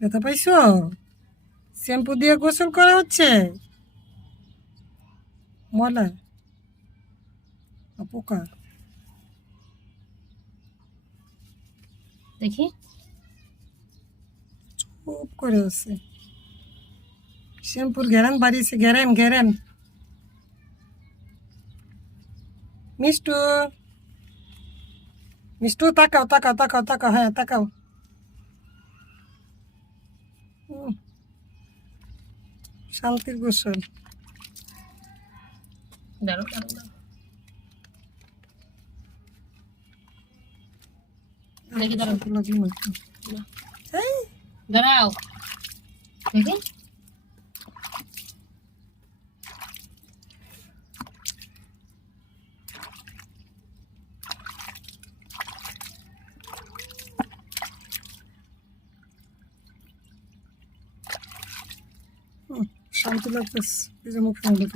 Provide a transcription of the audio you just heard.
ব্যথা পাইছো? শ্যাম্পু দিয়ে গোসল করা হচ্ছে? ময়লা পোকা দেখি খুব করে আছে। শ্যাম্পুর ঘেরান বাড়িয়েছে, ঘেরেন ঘেরেন। মিষ্টু, মিষ্টু তাকাও তাকাও তাকাও তাকাও, হ্যাঁ তাকাও। উম, শান্তির গোসল। দাঁড়ো দাঁড়ো দাঁড়ো। দেখি দাঁড়াও শ্যাম্পু লাগলো না একটু। এই, দাঁড়াও দেখি শান্তি লাগতেছে, এই যে মুখে মধ্যে